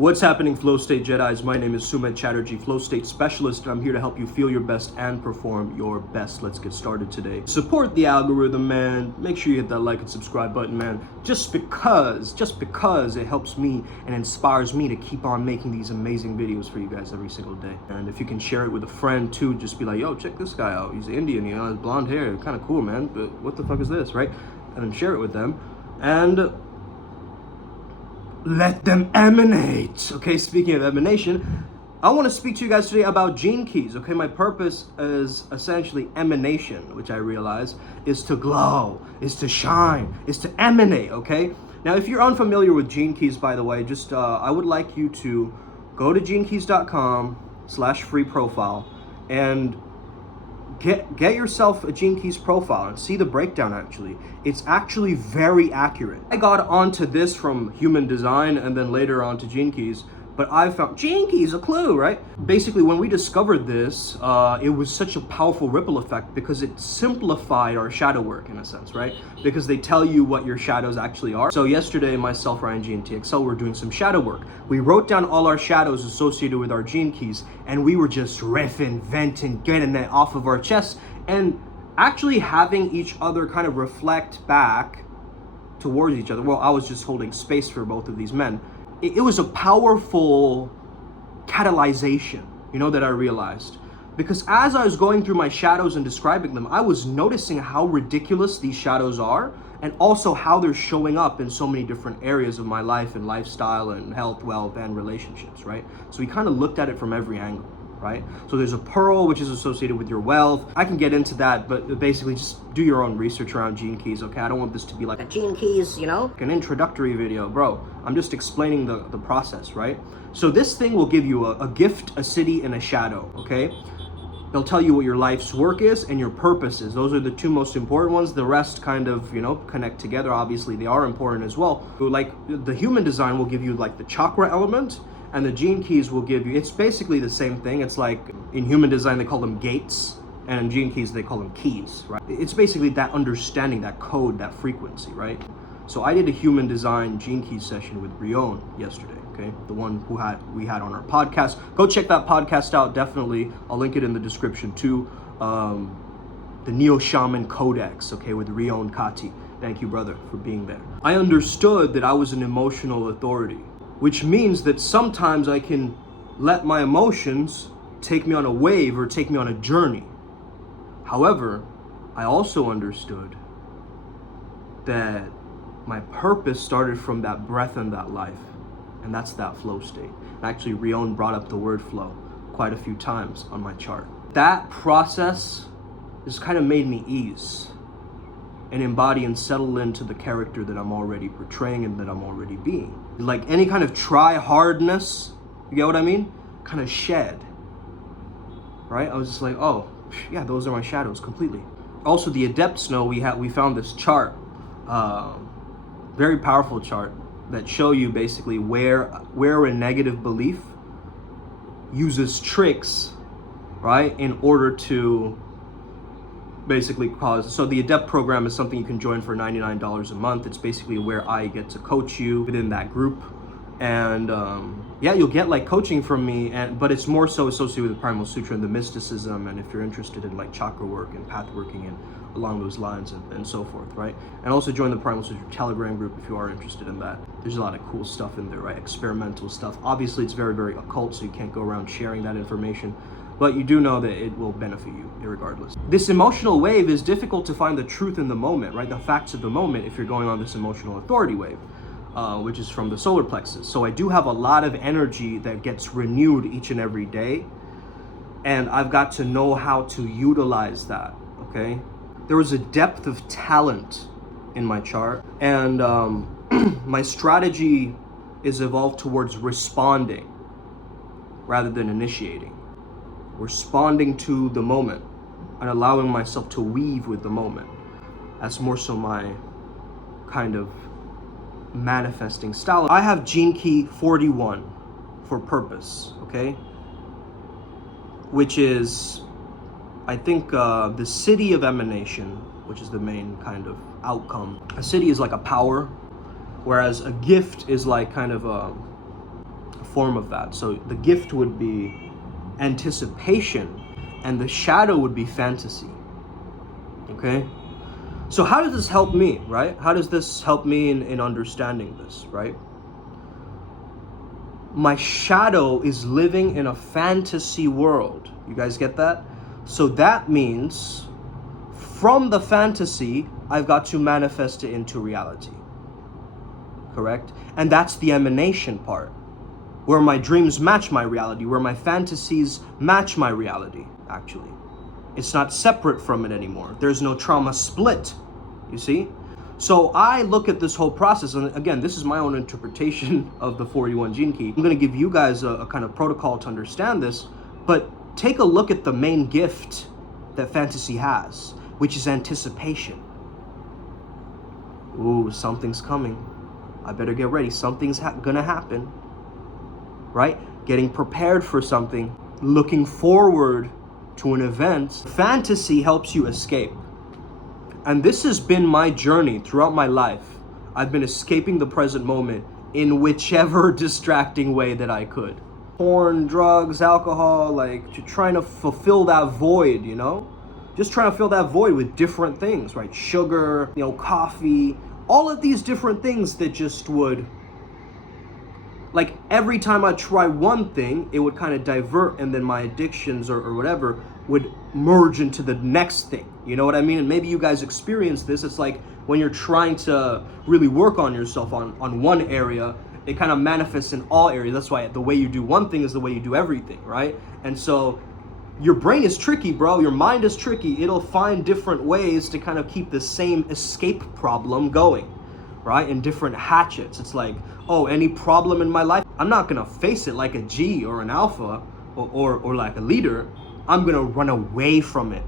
What's happening, Flow State Jedis? My name is Sumit Chatterjee, Flow State Specialist, and I'm here to help you feel your best and perform your best. Let's get started today. Support the algorithm, man. Make sure you hit that like and subscribe button, man. Just because it helps me and inspires me to keep on making these amazing videos for you guys every single day. And if you can share it with a friend too, just be like, yo, check this guy out. He's Indian, you know, his blonde hair, kind of cool, man. But what the fuck is this, right? And then share it with them. And let them emanate. Okay, speaking of emanation, I want to speak to you guys today about gene keys. Okay, my purpose is essentially emanation, which I realize is to glow, is to shine, is to emanate. Okay, now if you're unfamiliar with gene keys, by the way, just I would like you to go to genekeys.com/free profile and get yourself a Gene Keys profile and see the breakdown. Actually, it's actually very accurate. I got onto this from Human Design and then later on to Gene Keys, but I found Gene Keys a clue, right? Basically, when we discovered this, it was such a powerful ripple effect because it simplified our shadow work in a sense, right? Because they tell you what your shadows actually are. So yesterday, myself, Ryan G, and TXL were doing some shadow work. We wrote down all our shadows associated with our Gene Keys, and we were just riffing, venting, getting it off of our chest, and actually having each other kind of reflect back towards each other. Well, I was just holding space for both of these men. It was a powerful catalyzation, you know, that I realized. Because as I was going through my shadows and describing them, I was noticing how ridiculous these shadows are and also how they're showing up in so many different areas of my life and lifestyle and health, wealth, and relationships, right? So we kind of looked at it from every angle, right? So there's a pearl, which is associated with your wealth. I can get into that, but basically just do your own research around Gene Keys, okay? I don't want this to be like a Gene Keys, you know, like an introductory video, bro. I'm just explaining the process, right? So this thing will give you a gift, a city, and a shadow, okay? They'll tell you what your life's work is and your purpose is. Those are the two most important ones. The rest kind of, you know, connect together. Obviously, they are important as well. Like the Human Design will give you like the chakra element, and the Gene Keys will give you, it's basically the same thing. It's like in Human Design, they call them gates, and in Gene Keys, they call them keys, right? It's basically that understanding, that code, that frequency, right? So I did a Human Design Gene Keys session with Rion yesterday, okay? The one we had on our podcast. Go check that podcast out, definitely. I'll link it in the description too. The Neo Shaman Codex, okay, with Rion Kati. Thank you, brother, for being there. I understood that I was an emotional authority, which means that sometimes I can let my emotions take me on a wave or take me on a journey. However, I also understood that my purpose started from that breath and that life, and that's that flow state. Actually, Rion brought up the word flow quite a few times on my chart. That process just kind of made me ease and embody and settle into the character that I'm already portraying and that I'm already being. Like any kind of try-hardness, you get what I mean? Kind of shed, right? I was just like, oh, yeah, those are my shadows completely. Also, the Adepts know we found this chart, very powerful chart that show you basically where a negative belief uses tricks, right, in order to basically cause. So the Adept program is something you can join for $99 a month. It's basically where I get to coach you within that group, and yeah, you'll get like coaching from me, but it's more so associated with the Primal Sutra and the mysticism, and if you're interested in like chakra work and path working and along those lines and so forth, right? And also join the Primal Sutra Telegram group if you are interested in that. There's a lot of cool stuff in there, right? Experimental stuff. Obviously, it's very, very occult, so you can't go around sharing that information, but you do know that it will benefit you regardless. This emotional wave is difficult to find the truth in the moment, right? The facts of the moment if you're going on this emotional authority wave, which is from the solar plexus. So I do have a lot of energy that gets renewed each and every day, and I've got to know how to utilize that, okay? There was a depth of talent in my chart, and my strategy is evolved towards responding rather than initiating. Responding to the moment and allowing myself to weave with the moment. That's more so my kind of manifesting style. I have Gene Key 41 for purpose, okay? Which is, I think, the city of emanation, which is the main kind of outcome. A city is like a power, whereas a gift is like kind of a form of that. So the gift would be anticipation, and the shadow would be fantasy. Okay? So how does this help me, right? How does this help me in understanding this, right? My shadow is living in a fantasy world. You guys get that? So that means from the fantasy, I've got to manifest it into reality. Correct? And that's the emanation part, where my dreams match my reality, where my fantasies match my reality, actually. It's not separate from it anymore. There's no trauma split, you see? So I look at this whole process, and again, this is my own interpretation of the 41 gene key. I'm gonna give you guys a kind of protocol to understand this, but take a look at the main gift that fantasy has, which is anticipation. Ooh, something's coming. I better get ready. Something's gonna happen, right? Getting prepared for something, looking forward to an event. Fantasy helps you escape. And this has been my journey throughout my life. I've been escaping the present moment in whichever distracting way that I could. Porn, drugs, alcohol, like trying to fulfill that void, you know? Just trying to fill that void with different things, right? Sugar, you know, coffee, all of these different things that just would, like every time I try one thing, it would kind of divert, and then my addictions or whatever would merge into the next thing. You know what I mean? And maybe you guys experience this. It's like when you're trying to really work on yourself on one area, it kind of manifests in all areas. That's why the way you do one thing is the way you do everything, right? And so your brain is tricky, bro. Your mind is tricky. It'll find different ways to kind of keep the same escape problem going, right? In different hatchets. It's like, oh, any problem in my life, I'm not gonna face it like a G or an alpha or like a leader. I'm gonna run away from it.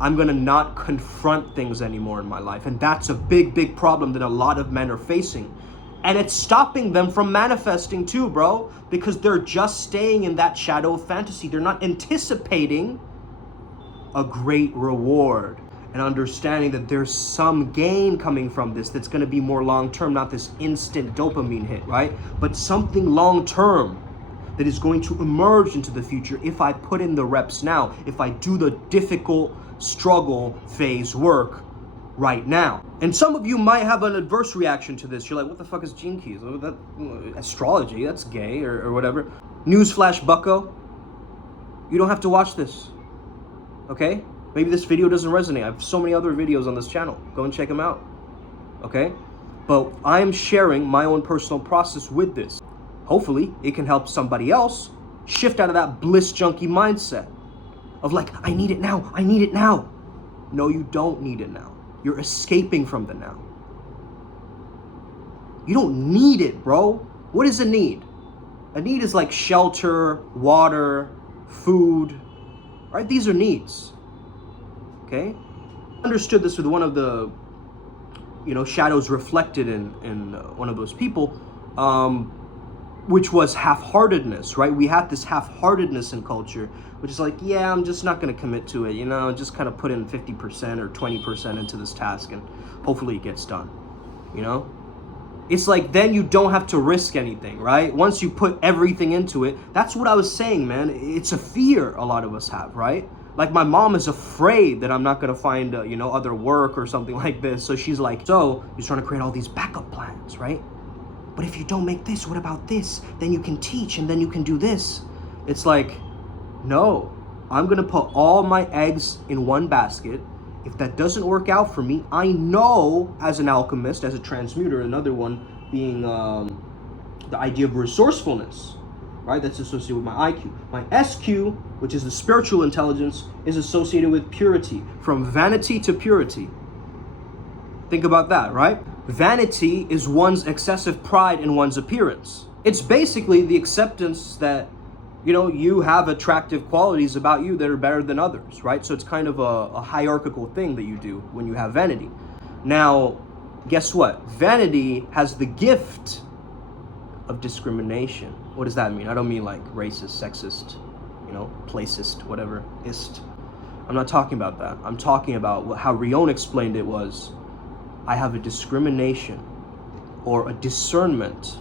I'm gonna not confront things anymore in my life. And that's a big, big problem that a lot of men are facing. And it's stopping them from manifesting too, bro, because they're just staying in that shadow of fantasy. They're not anticipating a great reward and understanding that there's some gain coming from this that's gonna be more long-term, not this instant dopamine hit, right? But something long-term that is going to emerge into the future if I put in the reps now, if I do the difficult struggle phase work right now. And some of you might have an adverse reaction to this. You're like, what the fuck is gene keys? Astrology, that's gay or whatever. Newsflash, bucko. You don't have to watch this, okay? Maybe this video doesn't resonate. I have so many other videos on this channel. Go and check them out, okay? But I am sharing my own personal process with this. Hopefully, it can help somebody else shift out of that bliss junkie mindset of like, I need it now, I need it now. No, you don't need it now. You're escaping from the now. You don't need it, bro. What is a need? A need is like shelter, water, food, right? These are needs, okay? I understood this with one of the, shadows reflected in one of those people, which was half-heartedness, right? We have this half-heartedness in culture, which is like, yeah, I'm just not gonna commit to it, just kind of put in 50% or 20% into this task and hopefully it gets done, It's like, then you don't have to risk anything, right? Once you put everything into it, that's what I was saying, man. It's a fear a lot of us have, right? Like my mom is afraid that I'm not gonna find, other work or something like this. So she's like, so you're trying to create all these backup plans, right? But if you don't make this, what about this? Then you can teach and then you can do this. It's like, no, I'm gonna put all my eggs in one basket. If that doesn't work out for me, I know as an alchemist, as a transmuter, another one being the idea of resourcefulness, right? That's associated with my IQ. My SQ, which is the spiritual intelligence, is associated with purity, from vanity to purity. Think about that, right? Vanity is one's excessive pride in one's appearance. It's basically the acceptance that, you have attractive qualities about you that are better than others, right? So it's kind of a hierarchical thing that you do when you have vanity. Now, guess what? Vanity has the gift of discrimination. What does that mean? I don't mean like racist, sexist, placist, whatever, ist. I'm not talking about that. I'm talking about how Rion explained it was, I have a discrimination or a discernment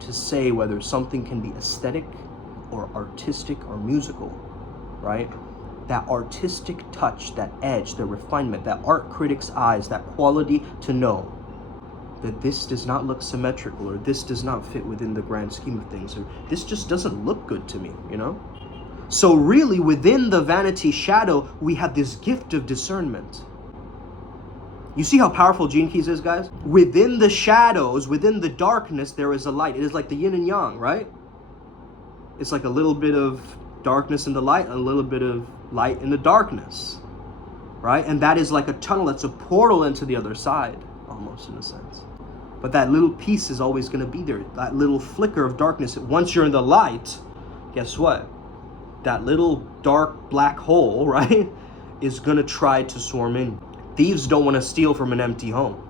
to say whether something can be aesthetic or artistic or musical, right? That artistic touch, that edge, the refinement, that art critic's eyes, that quality to know that this does not look symmetrical, or this does not fit within the grand scheme of things, or this just doesn't look good to me, you know? So really, within the vanity shadow, we have this gift of discernment. You see how powerful Gene Keys is, guys? Within the shadows, within the darkness, there is a light. It is like the yin and yang, right? It's like a little bit of darkness in the light, and a little bit of light in the darkness, right? And that is like a tunnel, that's a portal into the other side, almost in a sense. But that little piece is always going to be there, that little flicker of darkness. Once you're in the light, guess what? That little dark black hole, right, is going to try to swarm in. Thieves don't want to steal from an empty home.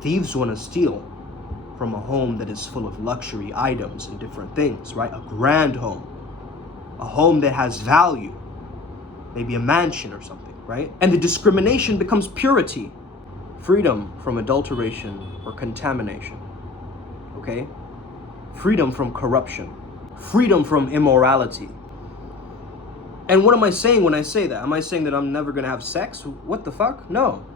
Thieves want to steal from a home that is full of luxury items and different things, right? A grand home. A home that has value. Maybe a mansion or something, right? And the discrimination becomes purity. Freedom from adulteration or contamination, okay? Freedom from corruption. Freedom from immorality. And what am I saying when I say that? Am I saying that I'm never going to have sex? What the fuck? No.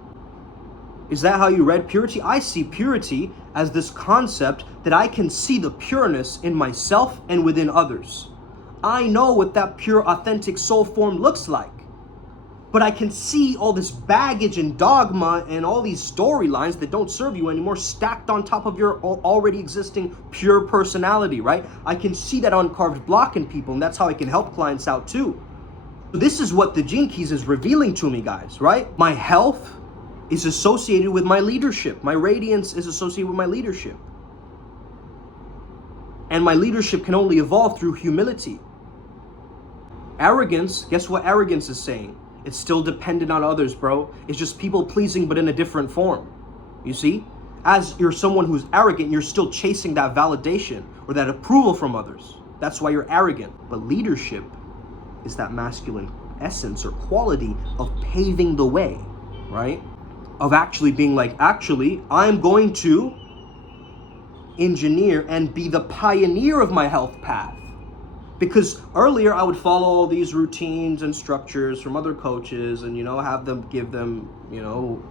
Is that how you read purity? I see purity as this concept that I can see the pureness in myself and within others. I know what that pure, authentic soul form looks like. But I can see all this baggage and dogma and all these storylines that don't serve you anymore stacked on top of your already existing pure personality, right? I can see that uncarved block in people, and that's how I can help clients out too. This is what the Gene Keys is revealing to me, guys, right? My health is associated with my leadership. My radiance is associated with my leadership. And my leadership can only evolve through humility. Arrogance, guess what arrogance is saying? It's still dependent on others, bro. It's just people pleasing, but in a different form. You see? As you're someone who's arrogant, you're still chasing that validation or that approval from others. That's why you're arrogant. But leadership is that masculine essence or quality of paving the way, right? Of actually being like, actually, I'm going to engineer and be the pioneer of my health path. Because earlier I would follow all these routines and structures from other coaches and, have them give them,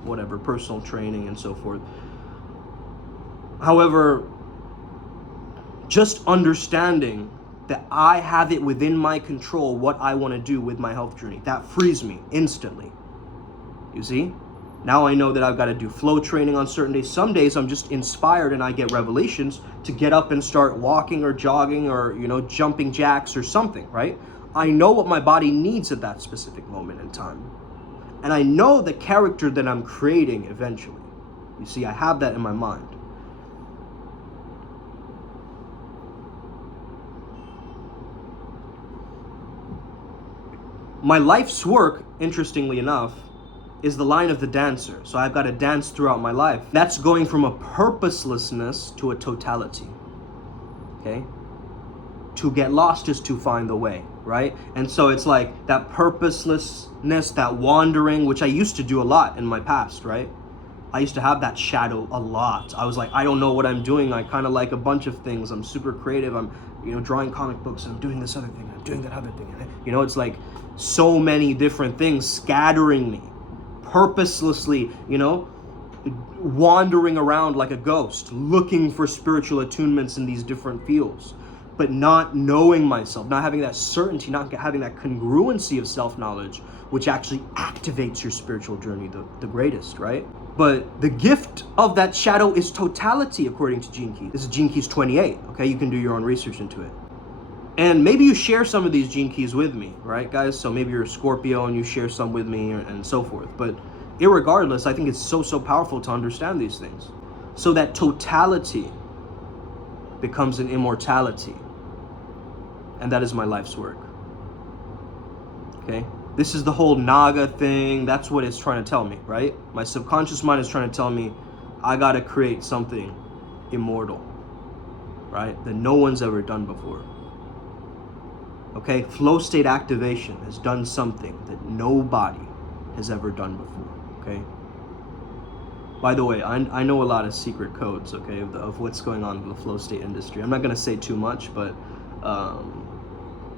whatever, personal training and so forth. However, just understanding that I have it within my control what I want to do with my health journey, that frees me instantly. You see? Now I know that I've got to do flow training on certain days. Some days I'm just inspired and I get revelations to get up and start walking or jogging or, jumping jacks or something, right? I know what my body needs at that specific moment in time. And I know the character that I'm creating eventually. You see, I have that in my mind. My life's work, interestingly enough, is the line of the dancer. So I've got to dance throughout my life. That's going from a purposelessness to a totality. Okay? To get lost is to find the way, right? And so it's like that purposelessness, that wandering, which I used to do a lot in my past, right? I used to have that shadow a lot. I was like, I don't know what I'm doing. I kind of like a bunch of things. I'm super creative. I'm, drawing comic books, and I'm doing this other thing. I'm doing that other thing. It's like so many different things scattering me. Purposelessly, wandering around like a ghost, looking for spiritual attunements in these different fields, but not knowing myself, not having that certainty, not having that congruency of self-knowledge, which actually activates your spiritual journey the greatest, right? But the gift of that shadow is totality, according to Gene Keys. This is Gene Keys 28, okay? You can do your own research into it. And maybe you share some of these Gene Keys with me, right, guys? So maybe you're a Scorpio and you share some with me and so forth. But irregardless, I think it's so powerful to understand these things. So that totality becomes an immortality. And that is my life's work. Okay? This is the whole Naga thing. That's what it's trying to tell me, right? My subconscious mind is trying to tell me I got to create something immortal, right? That no one's ever done before. Okay, flow state activation has done something that nobody has ever done before, okay? By the way, I know a lot of secret codes, okay, of what's going on in the flow state industry. I'm not going to say too much, but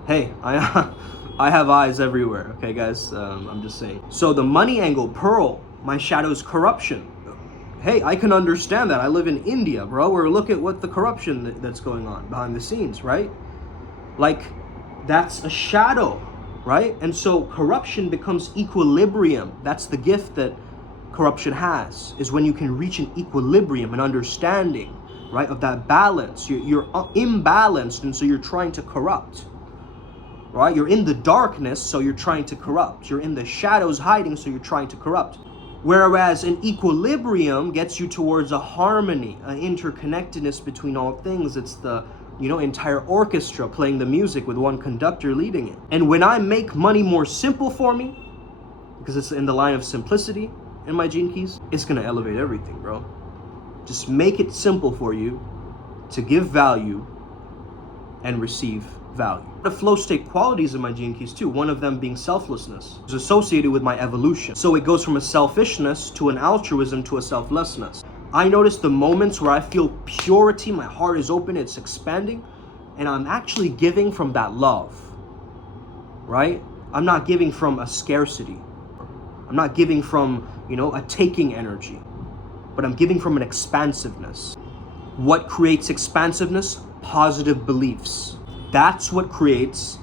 hey, I have eyes everywhere, okay, guys? I'm just saying. So the money angle, Pearl, my shadow's corruption. Hey, I can understand that. I live in India, bro, where look at what the corruption that's going on behind the scenes, right? Like, that's a shadow, right? And so corruption becomes equilibrium. That's the gift that corruption has, is when you can reach an equilibrium, an understanding, right, of that balance. You're imbalanced, and so you're trying to corrupt, right? You're in the darkness, so you're trying to corrupt. You're in the shadows hiding, so you're trying to corrupt. Whereas an equilibrium gets you towards a harmony, an interconnectedness between all things. It's the, entire orchestra playing the music with one conductor leading it. And when I make money more simple for me, because it's in the line of simplicity in my gene keys, it's gonna elevate everything, bro. Just make it simple for you to give value and receive value. The flow state qualities in my gene keys too, one of them being selflessness, is associated with my evolution. So it goes from a selfishness to an altruism to a selflessness. I notice the moments where I feel purity, my heart is open, it's expanding, and I'm actually giving from that love, right? I'm not giving from a scarcity. I'm not giving from, a taking energy, but I'm giving from an expansiveness. What creates expansiveness? Positive beliefs. That's what creates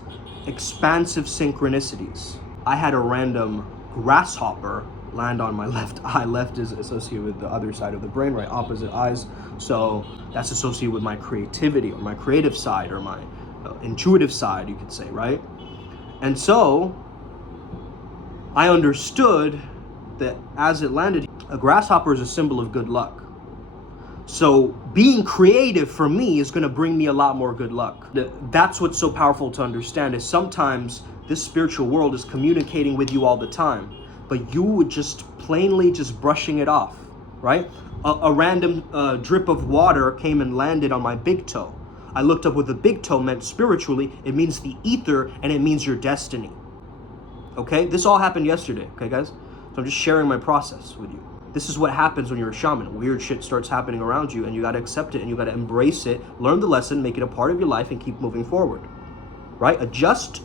expansive synchronicities. I had a random grasshopper land on my left eye. Left is associated with the other side of the brain, right? Opposite eyes. So that's associated with my creativity, or my creative side, or my intuitive side, you could say, right? And so I understood that as it landed, a grasshopper is a symbol of good luck. So being creative for me is going to bring me a lot more good luck. That's what's so powerful to understand, is sometimes this spiritual world is communicating with you all the time, but you would just plainly just brushing it off, right? A random drip of water came and landed on my big toe. I looked up what the big toe meant spiritually. It means the ether, and it means your destiny. Okay, this all happened yesterday, okay, guys? So I'm just sharing my process with you. This is what happens when you're a shaman. Weird shit starts happening around you, and you gotta accept it, and you gotta embrace it, learn the lesson, make it a part of your life, and keep moving forward, right? Adjust,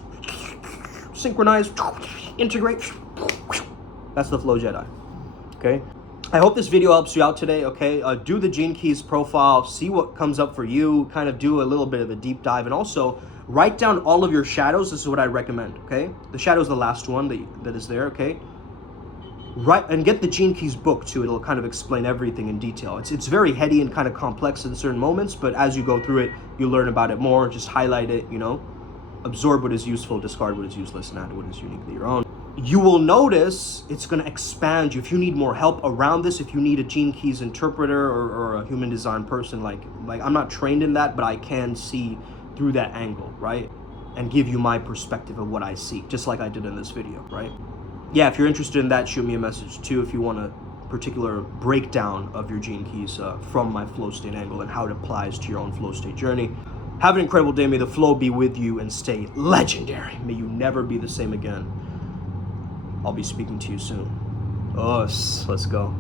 synchronize, integrate. That's the Flow Jedi, okay? I hope this video helps you out today, okay? Do the Gene Keys profile, see what comes up for you, kind of do a little bit of a deep dive, and also write down all of your shadows. This is what I recommend, okay? The shadow is the last one that is there, okay? Write and get the Gene Keys book too. It'll kind of explain everything in detail. It's very heady and kind of complex in certain moments, but as you go through it, you learn about it more. Just highlight it, absorb what is useful, discard what is useless, and add what is uniquely your own. You will notice it's going to expand you. If you need more help around this, if you need a Gene Keys interpreter or a human design person, like I'm not trained in that, but I can see through that angle, right? And give you my perspective of what I see, just like I did in this video, right? Yeah, if you're interested in that, shoot me a message too if you want a particular breakdown of your Gene Keys from my flow state angle and how it applies to your own flow state journey. Have an incredible day. May the flow be with you and stay legendary. May you never be the same again. I'll be speaking to you soon. Let's go.